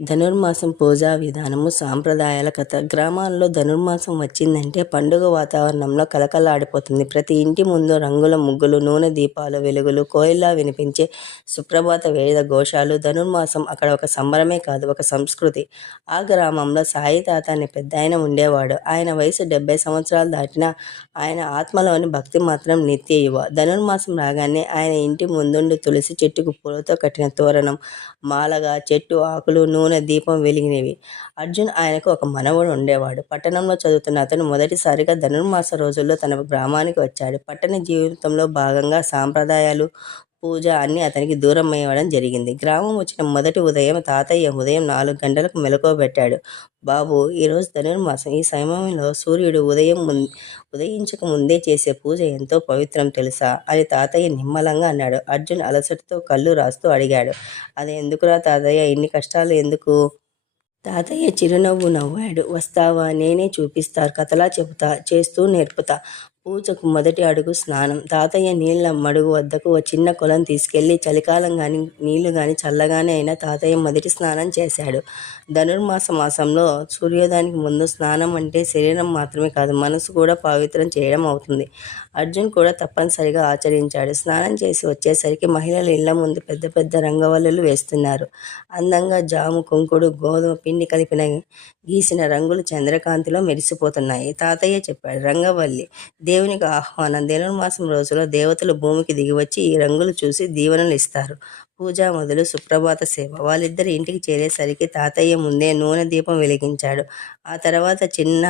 ధనుర్మాసం పూజా విధానము సాంప్రదాయాల కథ. గ్రామాల్లో ధనుర్మాసం వచ్చిందంటే పండుగ వాతావరణంలో కలకలాడిపోతుంది ప్రతి ఇంటి ముందు రంగుల ముగ్గులు నూనె దీపాలు వెలుగులు కోయిల్లా వినిపించే సుప్రభాత వేద ఘోషాలు. ధనుర్మాసం అక్కడ ఒక సంబరమే కాదు ఒక సంస్కృతి. ఆ గ్రామంలో సాయి తాత అనే పెద్ద ఆయన ఉండేవాడు. ఆయన వయసు డెబ్బై సంవత్సరాలు దాటినా ఆయన ఆత్మలోని భక్తి మాత్రం నిత్య యువ. ధనుర్మాసం రాగానే ఆయన ఇంటి ముందుండి తులసి చెట్టుకు పూలతో కట్టిన తోరణం మాలగా చెట్టు ఆకులు నూనె దీపం వెలిగినవి. అర్జున్ ఆయనకు ఒక మనవడు ఉండేవాడు. పట్టణంలో చదువుతున్న అతను మొదటిసారిగా ధనుర్మాస రోజుల్లో తన గ్రామానికి వచ్చాడు. పట్టణ జీవితంలో భాగంగా సాంప్రదాయాలు పూజ అన్నీ అతనికి దూరం అయ్యడం జరిగింది. గ్రామం వచ్చిన మొదటి ఉదయం తాతయ్య ఉదయం నాలుగు గంటలకు మెలకోబెట్టాడు బాబు ఈరోజు ధనుర్మాసం. ఈ సమయంలో సూర్యుడు ఉదయం ఉదయించక ముందే చేసే పూజ ఎంతో పవిత్రం తెలుసా అని తాతయ్య నిమ్మలంగా అన్నాడు. అర్జున్ అలసటతో కళ్ళు రాస్తూ అడిగాడు. అది ఎందుకురా తాతయ్య? ఇన్ని కష్టాలు ఎందుకు తాతయ్య చిరునవ్వు నవ్వాడు. వస్తావా? నేనే చూపిస్తారు కథలా చెబుతా. చేస్తూ నేర్పుతా. పూజకు మొదటి అడుగు స్నానం. తాతయ్య నీళ్ళ మడుగు వద్దకు ఓ చిన్న కొలం తీసుకెళ్ళి చలికాలం కానీ నీళ్ళు కానీ చల్లగానే అయినా తాతయ్య మొదటి స్నానం చేశాడు. ధనుర్మాస మాసంలో సూర్యోదయానికి ముందు స్నానం అంటే శరీరం మాత్రమే కాదు మనసు కూడా పవిత్రం చేయడం అవుతుంది. అర్జున్ కూడా తప్పనిసరిగా ఆచరించాడు. స్నానం చేసి వచ్చేసరికి మహిళలు ఇళ్ళ ముందు పెద్ద పెద్ద రంగవల్లులు వేస్తున్నారు. అందంగా జాము కుంకుడు గోధుమ పిండి కలిపిన గీసిన రంగులు చంద్రకాంతిలో మెరిసిపోతున్నాయి. తాతయ్య చెప్పాడు రంగవల్లి దేవునికి ఆహ్వానం. ధనుర్మాసం రోజులో దేవతలు భూమికి దిగివచ్చి ఈ రంగులు చూసి దీవెనలు ఇస్తారు. పూజా మొదలు సుప్రభాత సేవ. వాళ్ళిద్దరు ఇంటికి చేరేసరికి తాతయ్య ముందే నూనె దీపం వెలిగించాడు. ఆ తర్వాత చిన్న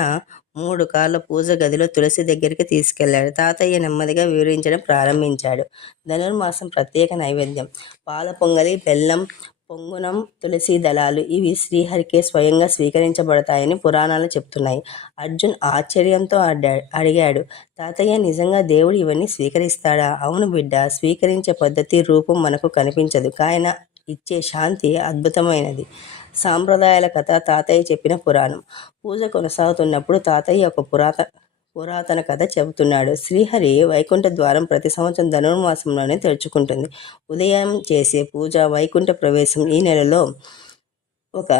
మూడు కాళ్ళ పూజ గదిలో తులసి దగ్గరికి తీసుకెళ్ళాడు. తాతయ్య నెమ్మదిగా వివరించడం ప్రారంభించాడు. ధనుర్మాసం ప్రత్యేక నైవేద్యం. పాల పొంగలి బెల్లం పొంగునం తులసి దళాలు ఇవి శ్రీహరికే స్వయంగా స్వీకరించబడతాయని పురాణాలు చెప్తున్నాయి. అర్జున్ ఆశ్చర్యంతో అడిగాడు తాతయ్య నిజంగా దేవుడు ఇవన్నీ స్వీకరిస్తాడా? అవును బిడ్డ స్వీకరించే పద్ధతి రూపం మనకు కనిపించదు కాయన ఇచ్చే శాంతి అద్భుతమైనది. సాంప్రదాయాల కథ తాతయ్య చెప్పిన పురాణం. పూజ కొనసాగుతున్నప్పుడు తాతయ్య ఒక పురాత పురాతన కథ చెబుతున్నాడు. శ్రీహరి వైకుంఠ ద్వారం ప్రతి సంవత్సరం ధనుర్మాసంలోనే తెరుచుకుంటుంది. ఉదయం చేసే పూజ వైకుంఠ ప్రవేశం ఈ నెలలో ఒక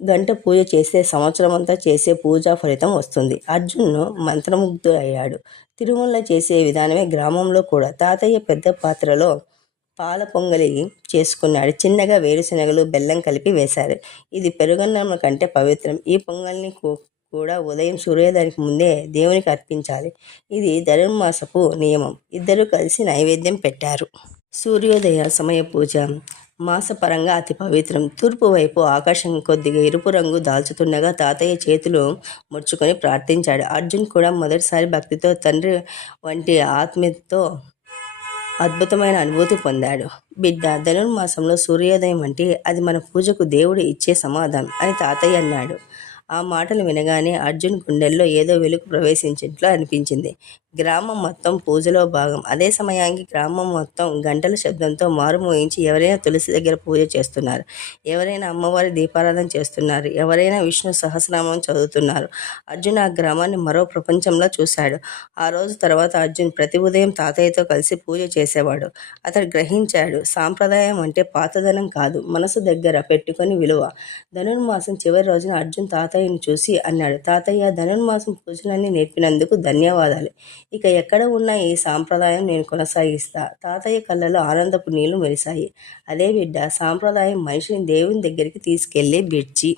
గంట పూజ చేస్తే సంవత్సరం అంతా చేసే పూజా ఫలితం వస్తుంది. అర్జున్ను మంత్రముగ్ధుడు అయ్యాడు. తిరుమల చేసే విధానమే గ్రామంలో కూడా. తాతయ్య పెద్ద పాత్రలో పాల పొంగలి చేసుకున్నాడు. చిన్నగా వేరుశనగలు బెల్లం కలిపి వేశారు. ఇది పెరుగన్నం కంటే పవిత్రం. ఈ పొంగల్ని కూడా ఉదయం సూర్యోదయానికి ముందే దేవునికి అర్పించాలి. ఇది ధనుర్మాసపు నియమం. ఇద్దరు కలిసి నైవేద్యం పెట్టారు. సూర్యోదయ సమయ పూజ. మాసపరంగా అతి పవిత్రం. తూర్పు వైపు ఆకాశం కొద్దిగా ఎరుపు రంగు దాల్చుతుండగా తాతయ్య చేతులు ముడుచుకొని ప్రార్థించాడు. అర్జున్ కూడా మొదటిసారి భక్తితో తండ్రి వంటి ఆత్మీయతతో అద్భుతమైన అనుభూతి పొందాడు. బిడ్డ ధనుర్మాసంలో సూర్యోదయం అంటే అది మన పూజకు దేవుడు ఇచ్చే సమాధానం అని తాతయ్య అన్నాడు. ఆ మాటలు వినగానే అర్జున్ గుండెల్లో ఏదో వెలుగు ప్రవేశించినట్లు అనిపించింది. గ్రామం మొత్తం పూజలో భాగం. అదే సమయానికి గ్రామం మొత్తం గంటల శబ్దంతో మారుమోయించి ఎవరైనా తులసి దగ్గర పూజ చేస్తున్నారు. ఎవరైనా అమ్మవారి దీపారాధన చేస్తున్నారు. ఎవరైనా విష్ణు సహస్రనామం చదువుతున్నారు. అర్జున్ ఆ గ్రామాన్ని మరో ప్రపంచంలో చూశాడు. ఆ రోజు తర్వాత అర్జున్ ప్రతి ఉదయం తాతయ్యతో కలిసి పూజ చేసేవాడు. అతడు గ్రహించాడు సాంప్రదాయం అంటే పాతదనం కాదు మనసు దగ్గర పెట్టుకొని విలువ. ధనుర్మాసం చివరి రోజున అర్జున్ తాతయ్యను చూసి అన్నాడు. తాతయ్య ధనుర్మాసం పూజలన్నీ నేర్పినందుకు ధన్యవాదాలు. ఇక ఎక్కడ ఉన్న ఈ సాంప్రదాయం నేను కొనసాగిస్తా. తాతయ్య కళ్ళలో ఆనందపు నీళ్ళు మెరిశాయి. అదే బిడ్డ సాంప్రదాయం మనిషిని దేవుని దగ్గరికి తీసుకెళ్ళే బిడ్చి